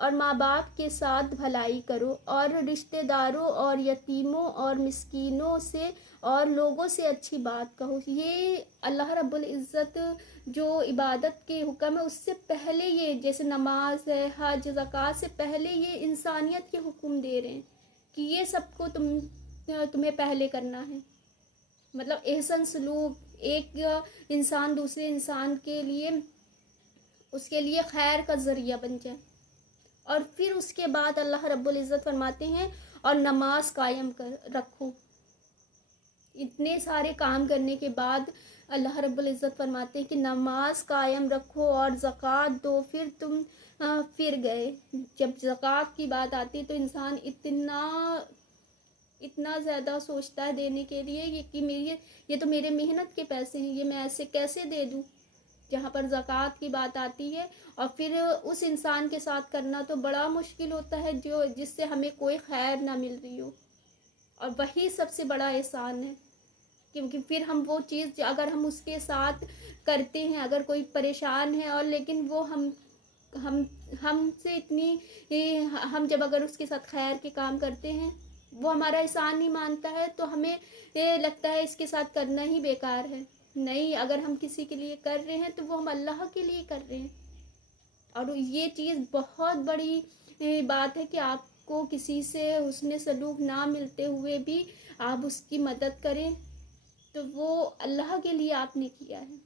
اور ماں باپ کے ساتھ بھلائی کرو، اور رشتہ داروں اور یتیموں اور مسکینوں سے اور لوگوں سے اچھی بات کہو۔ یہ اللہ رب العزت جو عبادت کے حکم ہے اس سے پہلے، یہ جیسے نماز ہے، حج، زکوٰۃ سے پہلے یہ انسانیت کے حکم دے رہے ہیں کہ یہ سب کو تمہیں پہلے کرنا ہے۔ مطلب احسن سلوک، ایک انسان دوسرے انسان کے لیے، اس کے لیے خیر کا ذریعہ بن جائے۔ اور پھر اس کے بعد اللہ رب العزت فرماتے ہیں اور نماز قائم رکھو۔ اتنے سارے کام کرنے کے بعد اللہ رب العزت فرماتے ہیں کہ نماز قائم رکھو اور زکوٰۃ دو، پھر تم پھر گئے۔ جب زکوٰۃ کی بات آتی تو انسان اتنا زیادہ سوچتا ہے دینے کے لیے کہ یہ تو میرے محنت کے پیسے ہیں، یہ میں ایسے کیسے دے دوں۔ جہاں پر زکوٰۃ کی بات آتی ہے اور پھر اس انسان کے ساتھ کرنا تو بڑا مشکل ہوتا ہے جس سے ہمیں کوئی خیر نہ مل رہی ہو، اور وہی سب سے بڑا احسان ہے، کیونکہ پھر ہم وہ چیز اگر ہم اس کے ساتھ کرتے ہیں، اگر کوئی پریشان ہے اور لیکن وہ ہم سے ہم جب اگر اس کے ساتھ خیر کے کام کرتے ہیں، وہ ہمارا احسان نہیں مانتا ہے تو ہمیں یہ لگتا ہے اس کے ساتھ کرنا ہی بیکار ہے۔ نہیں، اگر ہم کسی کے لیے کر رہے ہیں تو وہ ہم اللہ کے لیے کر رہے ہیں۔ اور یہ چیز بہت بڑی بات ہے کہ آپ کو کسی سے حسن سلوک نہ ملتے ہوئے بھی آپ اس کی مدد کریں، تو وہ اللہ کے لیے آپ نے کیا ہے۔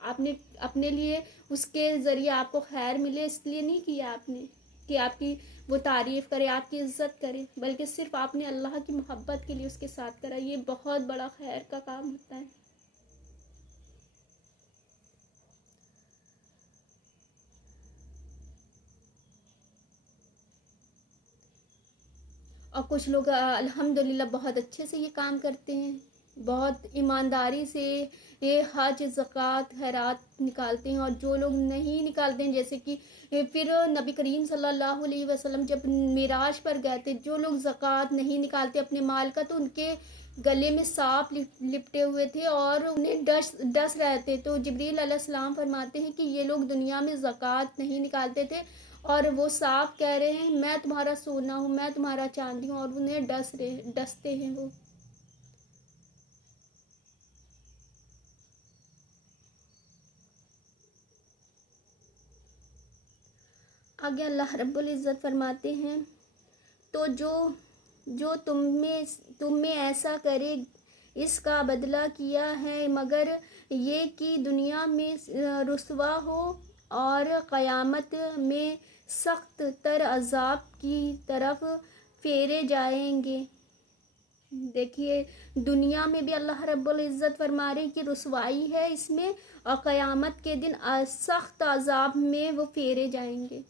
آپ نے اپنے لیے اس کے ذریعے آپ کو خیر ملے اس لیے نہیں کیا آپ نے کہ آپ کی وہ تعریف کرے، آپ کی عزت کرے، بلکہ صرف آپ نے اللہ کی محبت کے لیے اس کے ساتھ کرا۔ یہ بہت بڑا خیر کا کام ہوتا ہے۔ اور کچھ لوگ الحمدللہ بہت اچھے سے یہ کام کرتے ہیں، بہت ایمانداری سے یہ حج، زکوٰۃ، خیرات نکالتے ہیں، اور جو لوگ نہیں نکالتے ہیں، جیسے کہ پھر نبی کریم صلی اللہ علیہ وسلم جب معراج پر گئے تھے، جو لوگ زکوٰۃ نہیں نکالتے اپنے مال کا تو ان کے گلے میں سانپ لپٹے ہوئے تھے اور انہیں ڈس رہے تھے، تو جبریل علیہ السلام فرماتے ہیں کہ یہ لوگ دنیا میں زکوٰۃ نہیں نکالتے تھے اور وہ سانپ کہہ رہے ہیں میں تمہارا سونا ہوں، میں تمہارا چاندی ہوں، اور انہیں ڈستے ہیں وہ۔ آگے اللہ رب العزت فرماتے ہیں تو جو تم میں ایسا کرے اس کا بدلہ کیا ہے مگر یہ کہ دنیا میں رسوا ہو اور قیامت میں سخت تر عذاب کی طرف پھیرے جائیں گے۔ دیکھیے دنیا میں بھی اللہ رب العزت فرما رہے کہ رسوائی ہے اس میں، اور قیامت کے دن سخت عذاب میں وہ پھیرے جائیں گے۔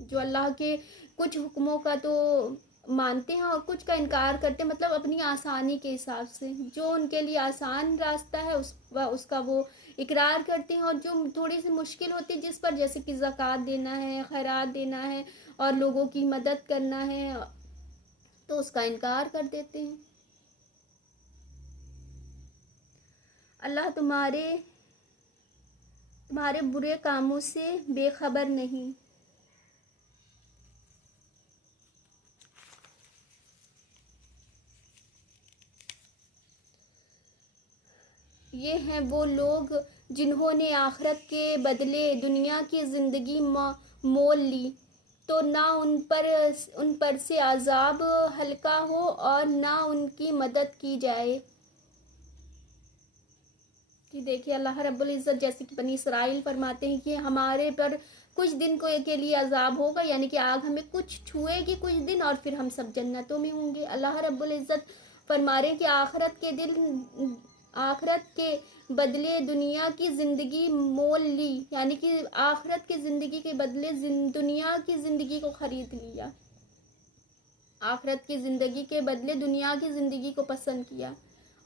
جو اللہ کے کچھ حکموں کا تو مانتے ہیں اور کچھ کا انکار کرتے ہیں، مطلب اپنی آسانی کے حساب سے جو ان کے لیے آسان راستہ ہے اس کا وہ اقرار کرتے ہیں، اور جو تھوڑی سی مشکل ہوتی ہے جس پر جیسے کہ زکوٰۃ دینا ہے، خیرات دینا ہے اور لوگوں کی مدد کرنا ہے، تو اس کا انکار کر دیتے ہیں۔ اللہ تمہارے برے کاموں سے بے خبر نہیں۔ یہ ہیں وہ لوگ جنہوں نے آخرت کے بدلے دنیا کی زندگی مول لی، تو نہ ان پر سے عذاب ہلکا ہو اور نہ ان کی مدد کی جائے۔ کہ دیکھیے اللہ رب العزت جیسے کہ بنی اسرائیل فرماتے ہیں کہ ہمارے پر کچھ دن کے لیے عذاب ہوگا، یعنی کہ آگ ہمیں کچھ چھوئے گی کچھ دن اور پھر ہم سب جنتوں میں ہوں گے۔ اللہ رب العزت فرما رہے ہیں کہ آخرت کے بدلے دنیا کی زندگی مول لی، یعنی کہ آخرت کی زندگی کے بدلے دنیا کی زندگی کو خرید لیا، آخرت کی زندگی کے بدلے دنیا کی زندگی کو پسند کیا،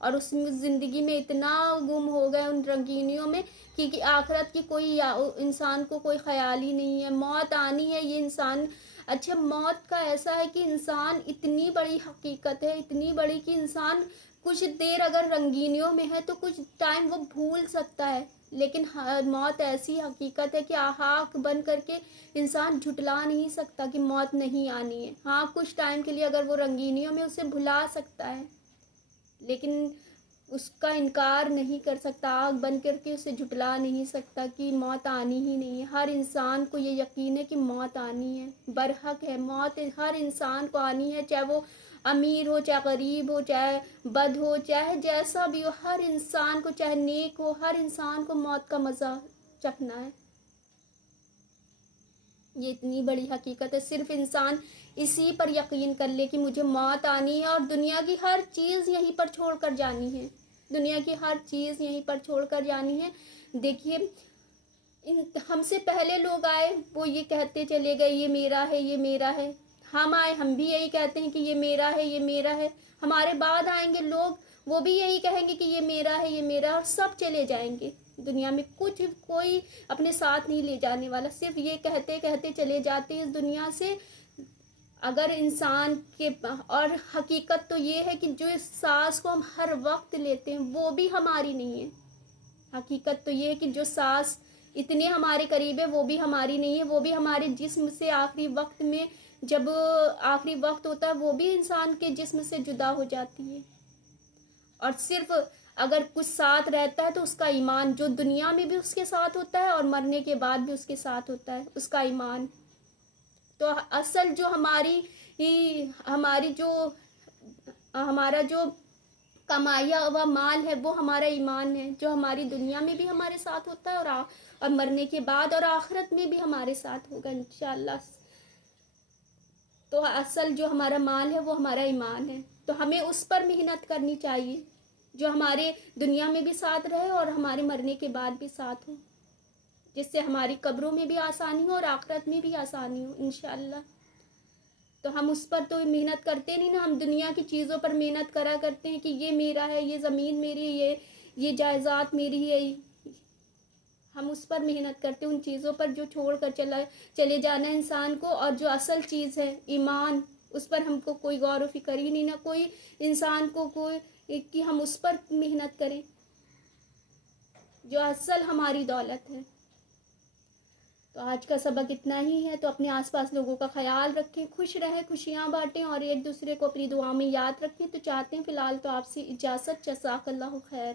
اور اس زندگی میں اتنا گم ہو گئے ان رنگینیوں میں کہ آخرت کی کوئی انسان کو کوئی خیال ہی نہیں ہے۔ موت آنی ہے، یہ انسان اچھا موت کا ایسا ہے کہ انسان اتنی بڑی حقیقت ہے، اتنی بڑی کہ انسان کچھ دیر اگر رنگینیوں میں ہے تو کچھ ٹائم وہ بھول سکتا ہے، لیکن موت ایسی حقیقت ہے کہ آحاق بن کر کے انسان جھٹلا نہیں سکتا کہ موت نہیں آنی ہے. ہاں کچھ ٹائم کے لیے اگر وہ رنگینیوں میں اسے بھلا سکتا ہے، لیکن اس کا انکار نہیں کر سکتا، آگ بن کر کے اسے جھٹلا نہیں سکتا کہ موت آنی ہی نہیں ہے. ہر انسان کو یہ یقین ہے کہ موت آنی ہے، برحق ہے. موت ہر انسان کو آنی ہے، چاہے وہ امیر ہو، چاہے غریب ہو، چاہے بد ہو، چاہے جیسا بھی ہو. ہر انسان کو، چاہے نیک ہو، ہر انسان کو موت کا مزہ چکھنا ہے. یہ اتنی بڑی حقیقت ہے. صرف انسان اسی پر یقین کر لے کہ مجھے موت آنی ہے اور دنیا کی ہر چیز یہیں پر چھوڑ کر جانی ہے. دنیا کی ہر چیز یہیں پر چھوڑ کر جانی ہے. دیکھیے ہم سے پہلے لوگ آئے، وہ یہ کہتے چلے گئے یہ میرا ہے، یہ میرا ہے. ہم آئے، ہم بھی یہی کہتے ہیں کہ یہ میرا ہے، یہ میرا ہے. ہمارے بعد آئیں گے لوگ، وہ بھی یہی کہیں گے کہ یہ میرا ہے، یہ میرا ہے، اور سب چلے جائیں گے. دنیا میں کچھ کوئی اپنے ساتھ نہیں لے جانے والا، صرف یہ کہتے کہتے چلے جاتے ہیں اس دنیا سے. اگر انسان کے، اور حقیقت تو یہ ہے کہ جو اس سانس کو ہم ہر وقت لیتے ہیں وہ بھی ہماری نہیں ہے. حقیقت تو یہ ہے کہ جو سانس اتنے ہمارے قریب ہے وہ بھی ہماری نہیں ہے. وہ بھی ہمارے جسم سے آخری وقت میں، جب آخری وقت ہوتا ہے، وہ بھی انسان کے جسم سے جدا ہو جاتی ہے. اور صرف اگر کچھ ساتھ رہتا ہے تو اس کا ایمان، جو دنیا میں بھی اس کے ساتھ ہوتا ہے اور مرنے کے بعد بھی اس کے ساتھ ہوتا ہے، اس کا ایمان. تو اصل جو ہمارا جو کمایا ہوا مال ہے وہ ہمارا ایمان ہے، جو ہماری دنیا میں بھی ہمارے ساتھ ہوتا ہے اور مرنے کے بعد اور آخرت میں بھی ہمارے ساتھ ہوگا انشاءاللہ. تو اصل جو ہمارا مال ہے وہ ہمارا ایمان ہے. تو ہمیں اس پر محنت کرنی چاہیے جو ہمارے دنیا میں بھی ساتھ رہے اور ہمارے مرنے کے بعد بھی ساتھ ہو، جس سے ہماری قبروں میں بھی آسانی ہو اور آخرت میں بھی آسانی ہو انشاءاللہ. تو ہم اس پر تو محنت کرتے نہیں نا. ہم دنیا کی چیزوں پر محنت کرا کرتے ہیں کہ یہ میرا ہے، یہ زمین میری ہے، یہ جائیداد میری ہے. ہم اس پر محنت کرتے ہیں، ان چیزوں پر جو چھوڑ کر چلے جانا انسان کو. اور جو اصل چیز ہے ایمان، اس پر ہم کو کوئی غور و فکر ہی نہیں، نہ کوئی انسان کو کوئی کہ ہم اس پر محنت کریں جو اصل ہماری دولت ہے. تو آج کا سبق اتنا ہی ہے. تو اپنے آس پاس لوگوں کا خیال رکھیں، خوش رہیں، خوشیاں بانٹیں اور ایک دوسرے کو اپنی دعا میں یاد رکھیں. تو چاہتے ہیں فی الحال تو آپ سے اجازت. جزاک اللہ خیر.